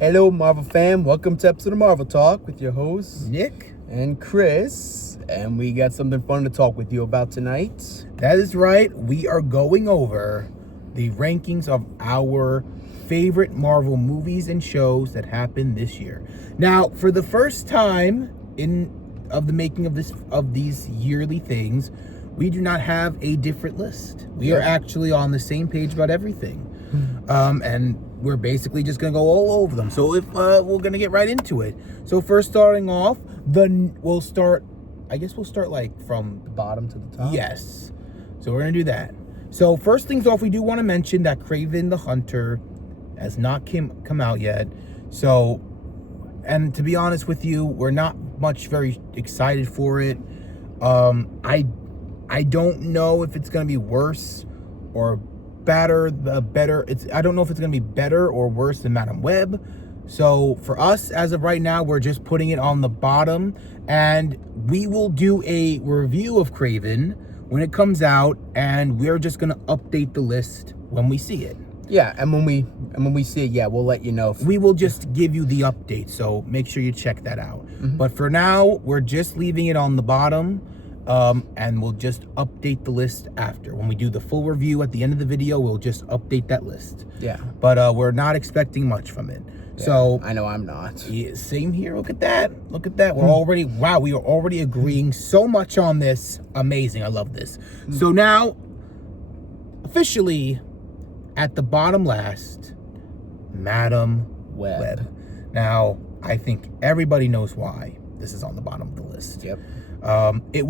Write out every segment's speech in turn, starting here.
Hello, Marvel fam. Welcome to episode of Marvel Talk with your hosts, Nick and Chris. And we got something fun to talk with you about tonight. That is right. We are going over the rankings of our favorite Marvel movies and shows that happened this year. Now, for the first time of the making of these yearly things, we do not have a different list. We are actually on the same page about everything. And we're basically just gonna go all over them. So if we're gonna get right into it. So first, starting off, we'll start like from The bottom to the top. yes. So we're gonna do that. So first things off, we do want to mention that Kraven the Hunter has not come out yet. So, and to be honest with you, we're not very excited for it. I don't know if it's gonna be worse or better. I don't know if it's gonna be better or worse than Madam Web. So for us, as of right now, we're just putting it on the bottom, and we will do a review of Kraven when it comes out, and we're just gonna update the list when we see it. Yeah, and when we see it, we'll let you know. We will just give you the update, so make sure you check that out. But for now, we're just leaving it on the bottom, and we'll just update the list after. When we do the full review at the end of the video, we'll just update that list. Yeah. But we're not expecting much from it. Yeah, So I know I'm not. yeah, same here. Look at that. We are already agreeing so much on this. Amazing. I love this. So now, officially, at the bottom last, Madam Web. Now, I think everybody knows why this is on the bottom of the list. Yep. It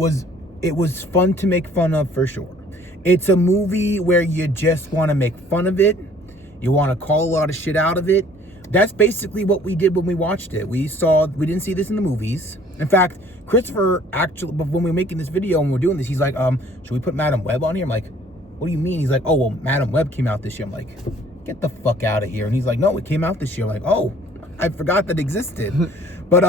was fun to make fun of, for sure. It's a movie where you just want to make fun of it. You want to call a lot of shit out of it. That's basically what we did when we watched it. We didn't see this in the movies. In fact, Christopher actually, when we were making this video and we're doing this, he's like, should we put Madam Web on here? I'm like, what do you mean? He's like, oh, well, Madam Web came out this year. I'm like, get the fuck out of here. And he's like, no, it came out this year. I'm like, oh, I forgot that existed. But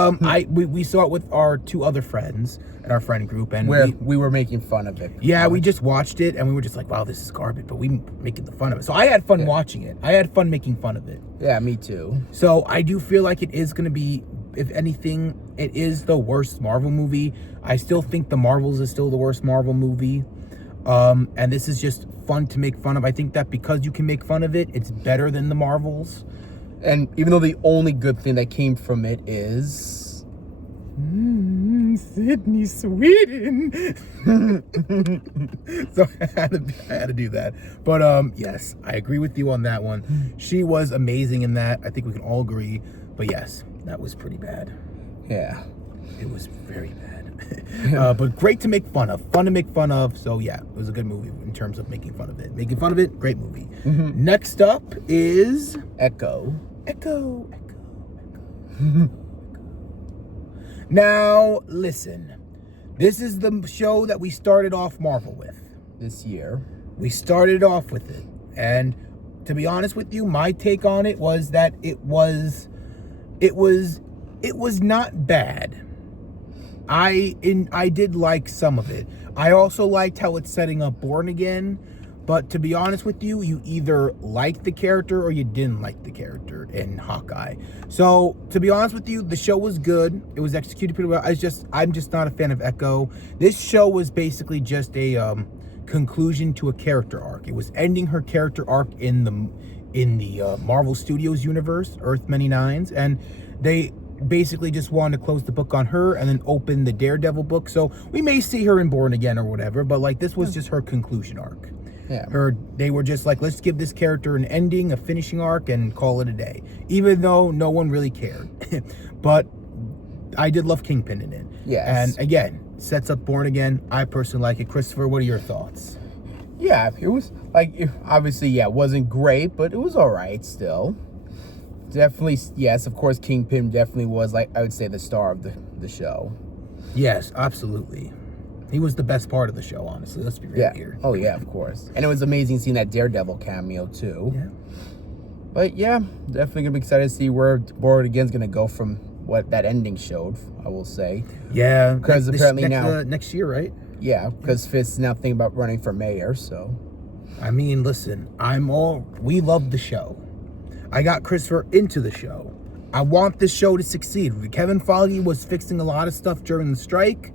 we saw it with our two other friends in our friend group, and we were making fun of it. yeah, we just watched it and we were just like, wow, this is garbage, but we making the fun of it. So I had fun watching it. I had fun making fun of it. Yeah, me too. So I do feel like it is going to be, if anything, it is the worst Marvel movie. I still think The Marvels is still the worst Marvel movie. And this is just fun to make fun of. I think that because you can make fun of it, it's better than The Marvels. And even though the only good thing that came from it is Sydney, Sweden. So I had to do that. But yes, I agree with you on that one. She was amazing in that. I think we can all agree. But yes, that was pretty bad. yeah. It was very bad. But great to make fun of. Fun to make fun of. So yeah, it was a good movie in terms of making fun of it. Making fun of it, great movie. Next up is Echo. Now, listen. This is the show that we started off Marvel with. This year. We started off with it. And to be honest with you, my take on it was that it was not bad. I did like some of it. I also liked how it's setting up Born Again. But to be honest with you, you either liked the character or you didn't like the character in Hawkeye. So to be honest with you, the show was good. It was executed pretty well. I'm just not a fan of Echo. This show was basically just a conclusion to a character arc. It was ending her character arc in the Marvel Studios universe, Earth Many Nines, and they basically just wanted to close the book on her and then open the Daredevil book. So we may see her in Born Again or whatever, but like this was just her conclusion arc. Yeah. They were just like, let's give this character an ending, a finishing arc, and call it a day. Even though no one really cared. But I did love Kingpin in it. Yes. And again, sets up Born Again. I personally like it. Christopher, what are your thoughts? Yeah, it was obviously, it wasn't great, but it was all right still. Definitely, yes, of course, Kingpin definitely was, I would say, the star of the show. Yes, absolutely. He was the best part of the show, honestly. Let's be real here. Oh, yeah, of course. And it was amazing seeing that Daredevil cameo, too. Yeah. But, yeah, definitely going to be excited to see where Born Again's going to go from what that ending showed, I will say. Yeah. Because apparently now... next year, right? Yeah, because Fist's now thinking about running for mayor, so... I mean, listen, we love the show. I got Christopher into the show. I want this show to succeed. Kevin Feige was fixing a lot of stuff during the strike,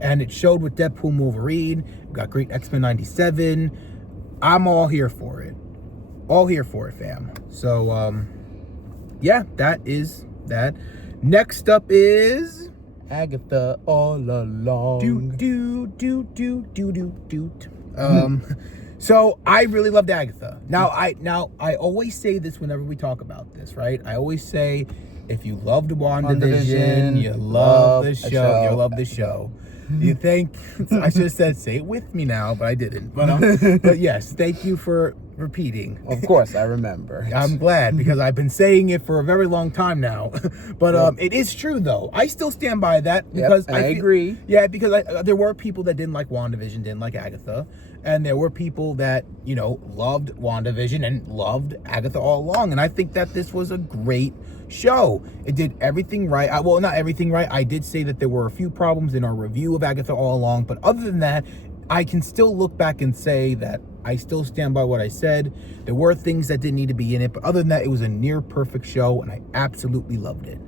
and it showed with Deadpool and Wolverine. We got great X-Men 97. I'm all here for it. All here for it, fam. So, yeah, that is that. Next up is Agatha all along. So I really loved Agatha. Now I always say this whenever we talk about this, right? I always say, if you loved WandaVision, you love the show. You love the show. You think I should have said say it with me now, but I didn't. But yes, thank you for repeating. Of course, I remember. I'm glad, because I've been saying it for a very long time now. But it is true though. I still stand by that because I agree. Yeah, because there were people that didn't like WandaVision, didn't like Agatha, and there were people that loved WandaVision and loved Agatha all along. And I think that this was a great show. It did everything right. Well, not everything right. I did say that there were a few problems in our review of Agatha all along, but other than that, I can still look back and say that I still stand by what I said. There were things that didn't need to be in it, but other than that, it was a near perfect show, and I absolutely loved it.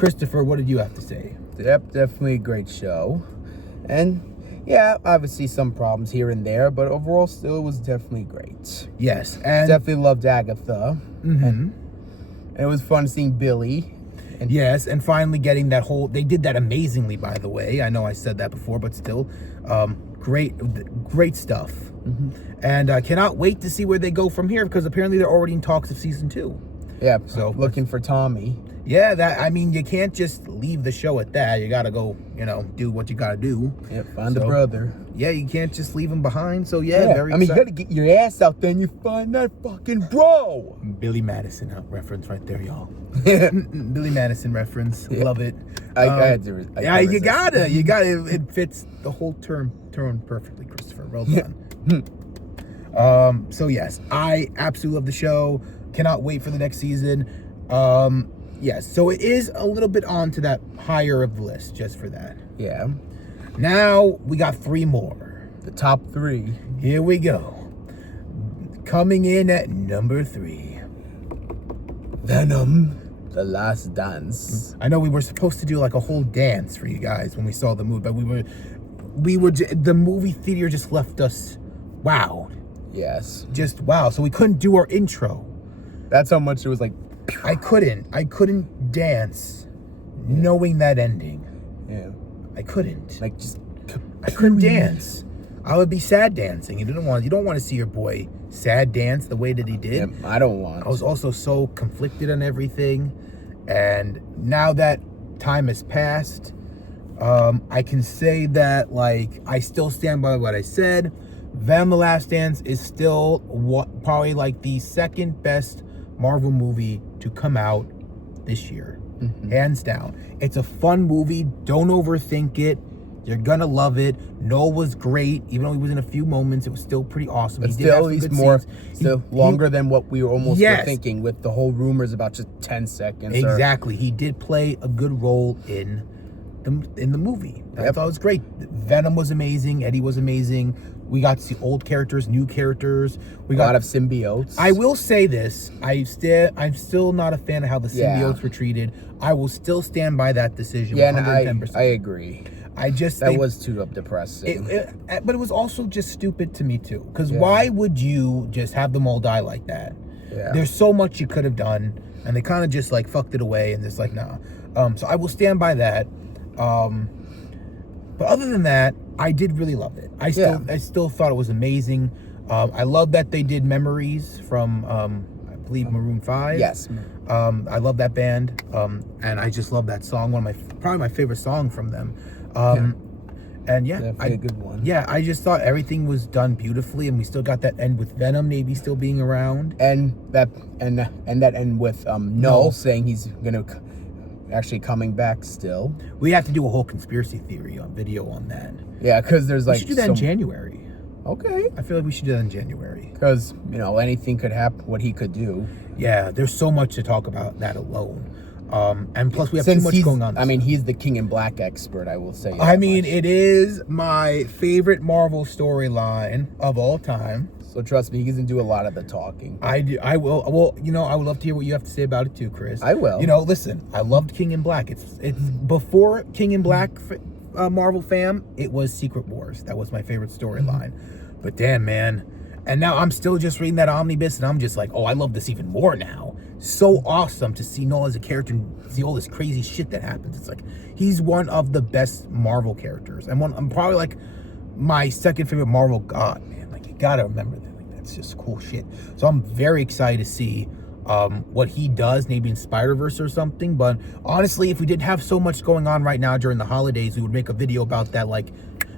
Christopher, what did you have to say? Yep, definitely a great show. And yeah, obviously some problems here and there, but overall still it was definitely great. Yes, and Definitely loved Agatha. And it was fun seeing Billy. And yes, and finally getting that whole, they did that amazingly, by the way. I know I said that before, but still, great stuff. And I cannot wait to see where they go from here, because apparently they're already in talks of season 2. Yeah, so looking for Tommy. Yeah, you can't just leave the show at that. You gotta go, do what you gotta do. Yep, find the brother. Yeah, you can't just leave him behind. So yeah, you gotta get your ass out there and you find that fucking bro. Billy Madison reference right there, y'all. Billy Madison reference. Yeah. Love it. I had to. You gotta. It fits the whole term perfectly, Christopher. Well done. So yes, I absolutely love the show. Cannot wait for the next season. Yes, so it is a little bit on to that higher of the list, just for that. Yeah. Now we got 3 more. The top 3. Here we go. Coming in at number 3. Venom, The Last Dance. I know we were supposed to do like a whole dance for you guys when we saw the movie, but the movie theater just left us wowed. Yes. Just wow. So we couldn't do our intro. That's how much it was like. I couldn't dance knowing that ending. Yeah. I couldn't. I couldn't dance. I would be sad dancing. You don't want to see your boy sad dance the way that he did. Yeah, I don't want. I was also so conflicted on everything. And now that time has passed, I can say that I still stand by what I said. Venom: The Last Dance is still probably the second best Marvel movie to come out this year. Hands down. It's a fun movie. Don't overthink it. You're gonna love it. Noel was great. Even though he was in a few moments, it was still pretty awesome. But still, he's longer than what we were almost were thinking, with the whole rumors about just 10 seconds. Exactly. He did play a good role in the movie. I thought it was great. Venom was amazing. Eddie was amazing. We got to see old characters, new characters. We got a lot of symbiotes. I will say this. I'm still not a fan of how the symbiotes were treated. I will still stand by that decision. Yeah, 110%. I agree. I just think was too depressing. But it was also just stupid to me too. Because why would you just have them all die like that? Yeah. There's so much you could have done, and they kind of just fucked it away, and it's nah. So I will stand by that. But other than that, I did really love it. I still thought it was amazing. I love that they did Memories from I believe Maroon 5. Yes. I love that band. And I just love that song. Probably my favorite song from them. And definitely a good one. Yeah, I just thought everything was done beautifully, and we still got that end with Venom maybe still being around, and that end with Noel saying he's gonna actually coming back still. We have to do a whole conspiracy theory video on that. Yeah, because there's we should do that in January. Okay. I feel like we should do that in January. Because, anything could happen, what he could do. Yeah, there's so much to talk about that alone. And plus we have too much going on. He's the King in Black expert, I will say. It is my favorite Marvel storyline of all time. So trust me, he doesn't do a lot of the talking. I will. Well, I would love to hear what you have to say about it too, Chris. I will. Listen, I loved King in Black. It's before King in Black, Marvel fam. It was Secret Wars. That was my favorite storyline. But damn, man. And now I'm still just reading that omnibus, and I'm just like, oh, I love this even more now. So awesome to see Noah as a character and see all this crazy shit that happens. It's like he's one of the best Marvel characters, and I'm probably like my second favorite Marvel god, man. Like, you gotta remember that. Like, that's just cool shit. So I'm very excited to see what he does, maybe in Spider-Verse or something. But honestly, if we didn't have so much going on right now during the holidays, we would make a video about that, like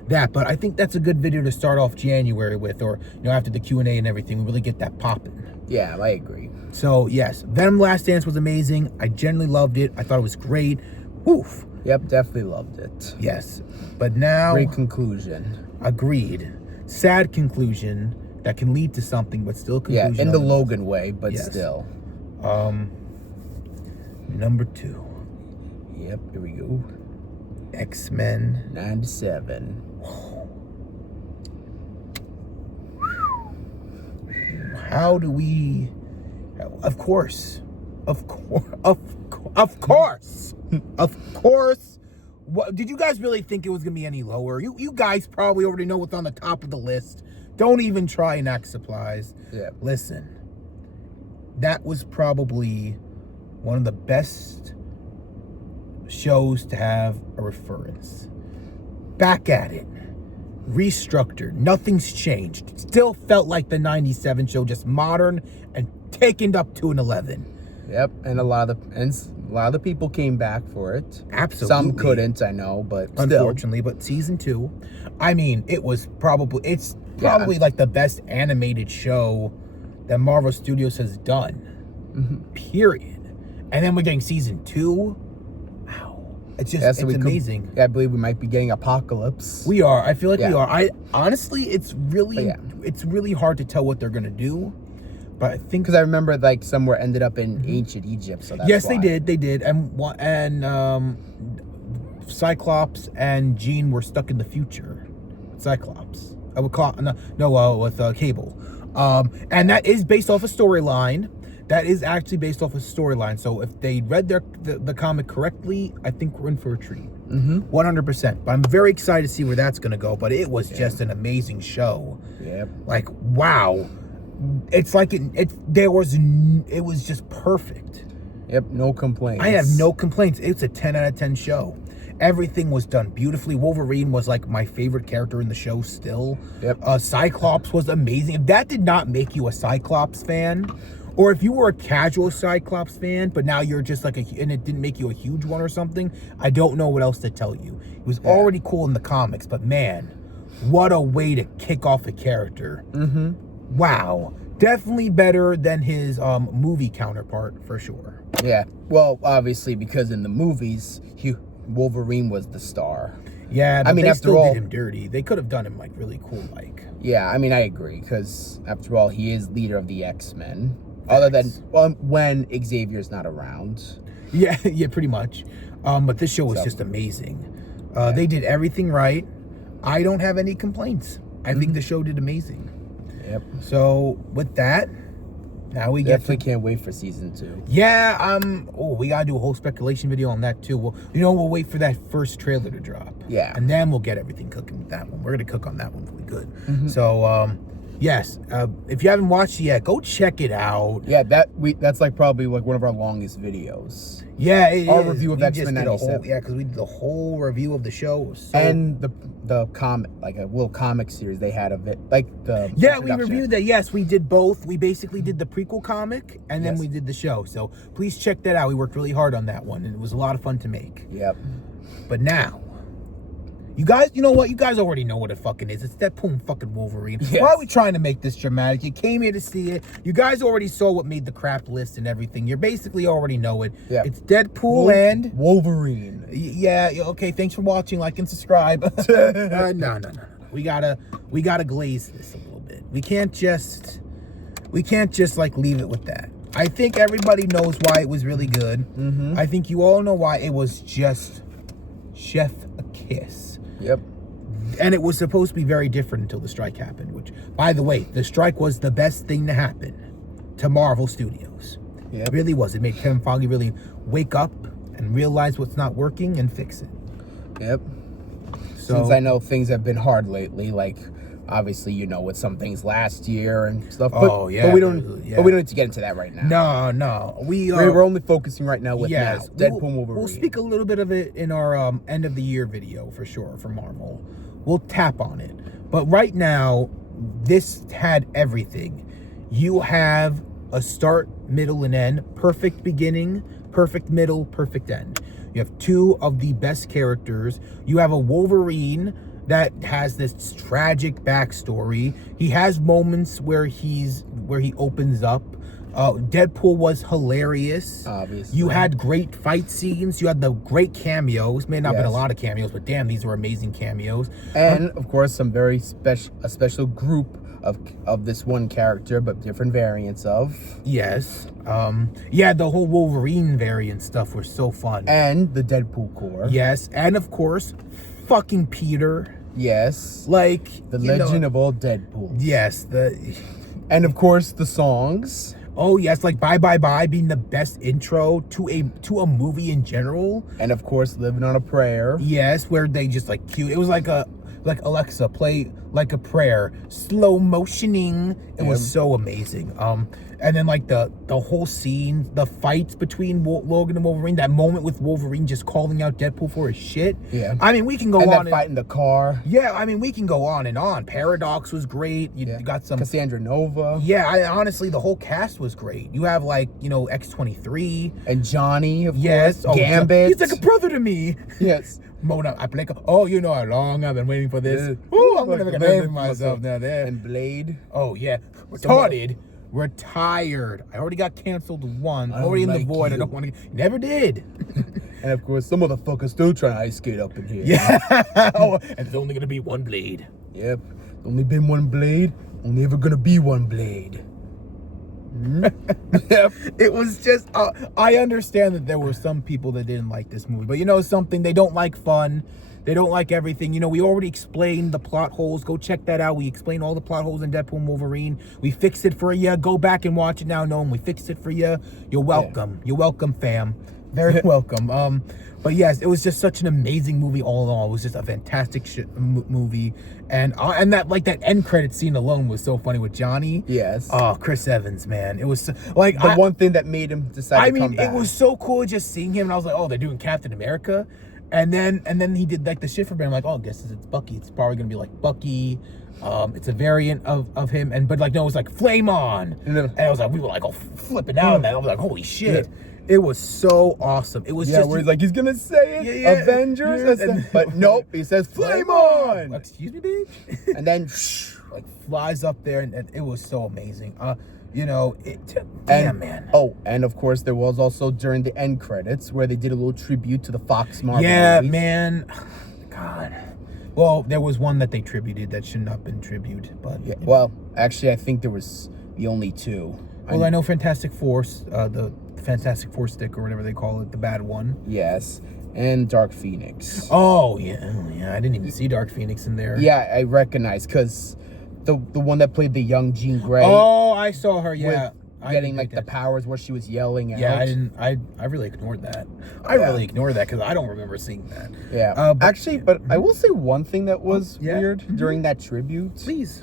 that. But I think that's a good video to start off January with, or after the Q&A and everything, we really get that popping. Yeah, I agree. So yes, Venom Last Dance was amazing. I genuinely loved it. I thought it was great. Woof. Yep, definitely loved it. Yes, but now Great conclusion. Agreed. Sad conclusion that can lead to something, but still conclusion. Yeah, in the Logan way, but Yes. still. Number 2. Yep, here we go. X-Men 97. How do we? Of course. What, did you guys really think it was gonna be any lower? You guys probably already know what's on the top of the list. Don't even try and act surprised. Yeah. Listen, that was probably one of the best shows to have a reference. Back at it. Restructured. Nothing's changed. It still felt like the 97 show, just modern and taken up to an 11. Yep, and a lot of the people came back for it. Absolutely. Some couldn't, I know, but still. Unfortunately, but season 2, I mean, it's probably like the best animated show that Marvel Studios has done. Period. And then we're getting season 2. Wow. It's just, it's amazing. I believe we might be getting Apocalypse. We are. I feel like we are. I honestly, it's really hard to tell what they're gonna do, but I think because I remember like somewhere ended up in ancient Egypt. So that's yes, why. they did, and Cyclops and Jean were stuck in the future. Cyclops, I would call with Cable, and that is based off a storyline. That is actually based off a storyline. So if they read the comic correctly, I think we're in for a treat. 100%. But I'm very excited to see where that's going to go. But it was just an amazing show. Yep. Like, wow. It's like it was just perfect. Yep, no complaints. I have no complaints. It's a 10 out of 10 show. Everything was done beautifully. Wolverine was like my favorite character in the show still. Yep. Cyclops was amazing. If that did not make you a Cyclops fan, or if you were a casual Cyclops fan, but now you're just like and it didn't make you a huge one or something, I don't know what else to tell you. It was already cool in the comics, but man, what a way to kick off a character. Wow. Definitely better than his movie counterpart, for sure. Yeah. Well, obviously, because in the movies, Wolverine was the star. Yeah, but I mean, they after still all, did him dirty. They could have done him like really cool, like. Yeah, I mean, I agree, because after all, he is leader of the X-Men. Other than when Xavier's not around. Yeah, pretty much. But this show was just amazing. They did everything right. I don't have any complaints. I think the show did amazing. Yep. So with that, now we definitely can't wait for season 2. Yeah. We gotta do a whole speculation video on that too. We'll wait for that first trailer to drop. Yeah. And then we'll get everything cooking with that one. We're gonna cook on that one really good. So yes, if you haven't watched it yet, go check it out. Yeah, that's like probably like one of our longest videos. Yeah, it our is. review of X-Men 97. Because we did the whole review of the show. And the comic, like a little comic series they had of it, like the we reviewed that. Yes, we did both. We basically did the prequel comic, and then we did the show. So please check that out. We worked really hard on that one, and it was a lot of fun to make. Yep. But now, you guys, you know what? You guys already know what it fucking is. It's Deadpool and fucking Wolverine. Yes. Why are we trying to make this dramatic? You came here to see it. You guys already saw what made the crap list and everything. You basically already know it. Yeah. It's Deadpool and Wolverine. Yeah. Okay. Thanks for watching. Like and subscribe. No. We gotta glaze this a little bit. We can't just like leave it with that. I think everybody knows why it was really good. I think you all know why it was just chef a kiss. Yep. And it was supposed to be very different until the strike happened, which, by the way, the strike was the best thing to happen to Marvel Studios. Yep. It really was. It made Kevin Feige really wake up and realize what's not working and fix it. Yep. So, Since I know things have been hard lately, like obviously with some things last year and stuff. But, Oh, yeah, but we don't. yeah. But we don't need to get into that right now. No. We're only focusing right now with Yes, now, Deadpool Wolverine. We'll speak a little bit of it in our end of the year video for sure for Marvel. We'll tap on it. But right now, this had everything. You have a start, middle, and end. Perfect beginning, perfect middle, perfect end. You have two of the best characters. You have a Wolverine that has this tragic backstory. He has moments where he opens up. Deadpool was hilarious. Obviously. You had great fight scenes. You had the great cameos. May not have been a Yes. lot of cameos, but damn, these were amazing cameos. And of course, some very special group of this one character, but different variants of. Yes. Yeah, the whole Wolverine variant stuff was so fun. And the Deadpool core. Yes, and of course, fucking Peter. Yes. Like The you know- legend of all Deadpools. Yes, And of course, the songs. oh yes, like Bye Bye Bye being the best intro to a movie in general. And of course, Living on a Prayer. Yes, where they just like cue. It was like Alexa, play like a prayer, slow motioning. It was so amazing. And then like the whole scene, the fights between Logan and Wolverine, that moment with Wolverine just calling out Deadpool for his shit. Yeah. I mean, we can go And on. that fight in the car. Yeah, I mean, we can go on and on. Paradox was great. You got some. Cassandra Nova. Yeah, honestly, the whole cast was great. You have like, X-23. And Johnny, of Yes. course. Gambit. He's like a brother to me. Yes. Mona, I play. Oh, you know how long I've been waiting for this. Yeah. Ooh, I'm gonna make a name for myself now. There. And Blade. Oh yeah, retarded. Retired. I already got canceled once. I don't Already in the like void. I you. don't want to. Never did. And of course, some motherfuckers still trying to ice skate up in here. Yeah. Oh, and there's only gonna be one Blade. Yep. Only been one Blade. Only ever gonna be one Blade. Yep. It was just. I understand that there were some people that didn't like this movie, but something, they don't like fun. They don't like everything. We already explained the plot holes. Go check that out. We explained all the plot holes in Deadpool and Wolverine. We fixed it for you. Go back and watch it now, Noam. We fixed it for you. You're welcome. You're welcome, fam. Very welcome. But yes, it was just such an amazing movie all in all. It was just a fantastic movie. And that end credit scene alone was so funny with Johnny. Yes. Oh, Chris Evans, man. It was so, like The one thing that made him decide to come back. it was so cool just seeing him, and I was like, oh, they're doing Captain America. And then he did like the shit for me. I'm like, oh, I guess it's Bucky. It's probably gonna be like Bucky. It's a variant of him, but no, it was like Flame On. And I was like, we were like, flipping out, man. I was like, holy shit. Yeah. It was so awesome. It was just where he's like, he's gonna say it, Yeah. Avengers, Yeah. but nope, he says Flame On. Excuse me, bitch. And then like flies up there, and it was so amazing. and Man. Oh, and of course there was also during the end credits where they did a little tribute to the Fox Marvel Yeah, movies. man. God. Well, there was one that they tributed that shouldn't have been tribute, but Yeah, well, actually, I think there was the only two. well, I know Fantastic Four, the Fantastic Four stick or whatever they call it, the bad one. Yes, and Dark Phoenix. Oh yeah, I didn't even see Dark Phoenix in there. Yeah, I recognize because the one that played the young Jean Grey. Oh, I saw her. Yeah, with getting like the powers where she was yelling out. Yeah, I didn't. I really ignored that. I really ignored that because I don't remember seeing that. Yeah, but- actually, but I will say one thing that was yeah. weird during that tribute. Please.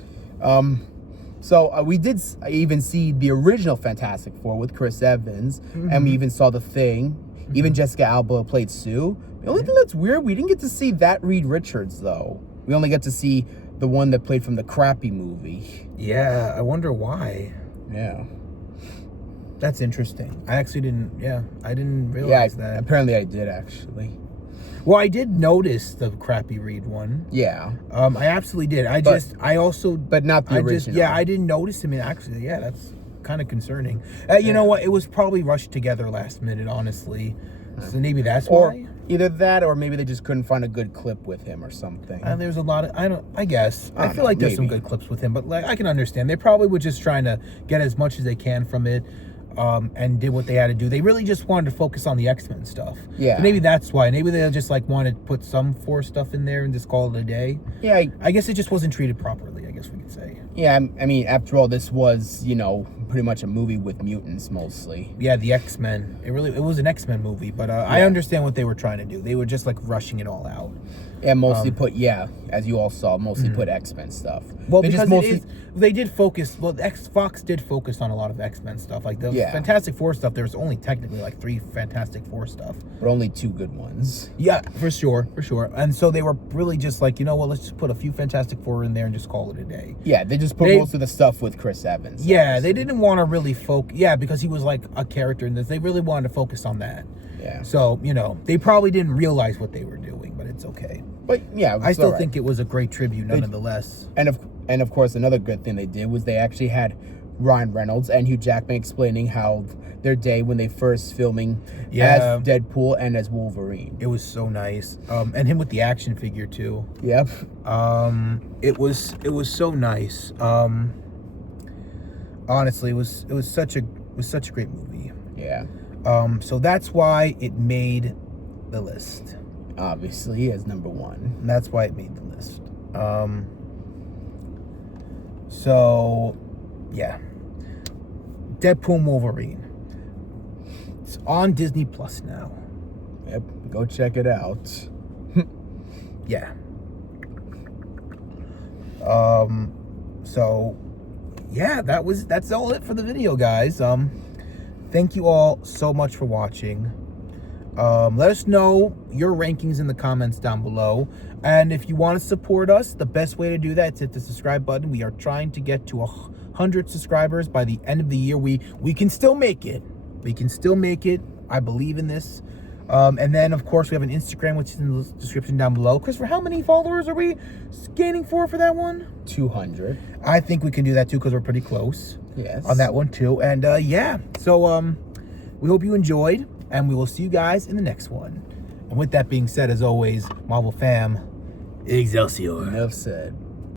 So we did even see the original Fantastic Four with Chris Evans, and we even saw The Thing. Even Jessica Alba played Sue. The only thing that's weird, we didn't get to see that Reed Richards though. We only got to see the one that played from the crappy movie. Yeah, I wonder why. Yeah. That's interesting. I actually didn't. Yeah, I didn't realize that. Apparently I did actually. Well, I did notice the crappy Reed one. Yeah. I absolutely did. But not the original. I didn't notice him. And actually, yeah, that's kind of concerning. You know what? It was probably rushed together last minute, honestly. So maybe that's why. Either that, or maybe they just couldn't find a good clip with him or something. There's a lot of I guess I feel know, like there's some maybe. good clips with him, but like I can understand they probably were just trying to get as much as they can from it. and did what they had to do. They really just wanted to focus on the X-Men stuff. Yeah. So maybe that's why. Maybe they just like wanted to put some Force stuff in there and just call it a day. Yeah, I guess it just wasn't treated properly, I guess we could say. yeah. I mean, after all, this was, you know, pretty much a movie with mutants mostly. Yeah, the X-Men. It was an X-Men movie, but I understand what they were trying to do. They were just like rushing it all out. And mostly as you all saw, mostly put X-Men stuff. Well, They because just they did focus. Well, Fox did focus on a lot of X-Men stuff, like the Fantastic Four stuff. There was only technically like 3 Fantastic Four stuff, but only 2 good ones. Yeah, for sure. And so they were really just like, you know what? Let's just put a few Fantastic Four in there and just call it a day. Yeah, they just put most of the stuff with Chris Evans. Yeah, obviously. they didn't want to really focus. Yeah, because he was like a character in this. They really wanted to focus on that. Yeah. So they probably didn't realize what they were doing, but it's okay. But yeah, I still think it was a great tribute, nonetheless. And of course, another good thing they did was they actually had Ryan Reynolds and Hugh Jackman explaining how their day when they first filming as Deadpool and as Wolverine. It was so nice, and him with the action figure too. Yep. It was so nice. Honestly, it was such a great movie. Yeah. So that's why it made the list. Obviously, as number 1. And that's why it made the list. So, yeah. Deadpool and Wolverine. It's on Disney Plus now. Yep. Go check it out. Yeah. So, yeah, that's all it for the video, guys. Thank you all so much for watching. Let us know your rankings in the comments down below. And if you want to support us, the best way to do that is hit the subscribe button. We are trying to get to 100 subscribers by the end of the year. We can still make it. We can still make it. I believe in this. And then, of course, we have an Instagram, which is in the description down below. Christopher, how many followers are we gaining for that one? 200. I think we can do that, too, because we're pretty close. Yes. On that one, too. And, yeah. So, we hope you enjoyed. And we will see you guys in the next one. And with that being said, as always, Marvel fam, Excelsior. Enough said.